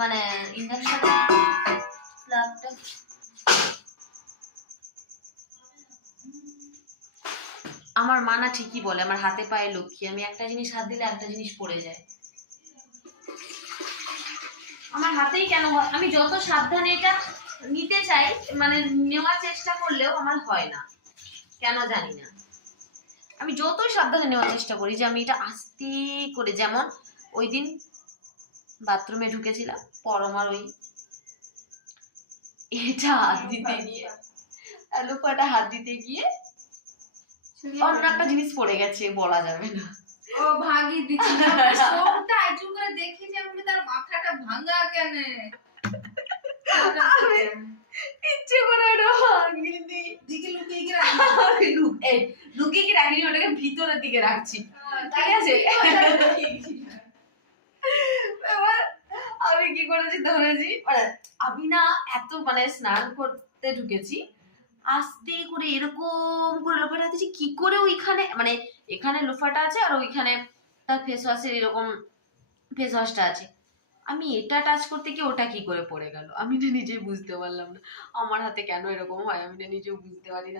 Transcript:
মানে ইন্ডাকশন প্লাগটা আমার মা না ঠিকই বলে আমার হাতে পায়ে লক্ষ্মী, আমি একটা জিনিস হাত দিলে একটা জিনিস পড়ে যায়। আমার হাতেই কেন হয়, আমি যত সাবধানে এটা নিতে চাই মানে নেওয়ার চেষ্টা করলেও আমার হয় না, কেন জানি না। আমি যতই সাবধানে নেওয়ার চেষ্টা করি যে আমি এটা আস্তে করে, যেমন ওই দিন বাথরুমে ঢুকেছিলাম, পরমার ওই এটা হাত দিতে গিয়ে লোপাটা হাত দিতে গিয়ে অন্য একটা জিনিস পড়ে গেছে, বলা যাবে না। ও ভাগি দিছি সবটা আইচু করে দেখি যে আমি তার মাথাটা ভাঙা কেন ইচ্ছে করে ওটা ভাঙিনি, দিকে লুকিয়ে কি রাখি লুকিয়ে কি রাখিনি, ওটাকে ভিতরের দিকে রাখছি, ঠিক আছে। এবার আমি কি করেছি ধরেছি, আমি না এত মানে স্নান করতে ঢুকেছি, আস্তে করে এরকম করে লোফাটা দিচ্ছি, কি করে ওইখানে মানে এখানে লোফাটা আছে আর ওইখানে তার ফেস ওয়াশের এরকম ফেস ওয়াশটা আছে, আমি এটা টাচ করতে গিয়ে ওটা কি করে পড়ে গেল, আমি না নিজেই বুঝতে পারলাম না। আমার হাতে কেন এরকম হয় আমি না নিজেও বুঝতে পারি না।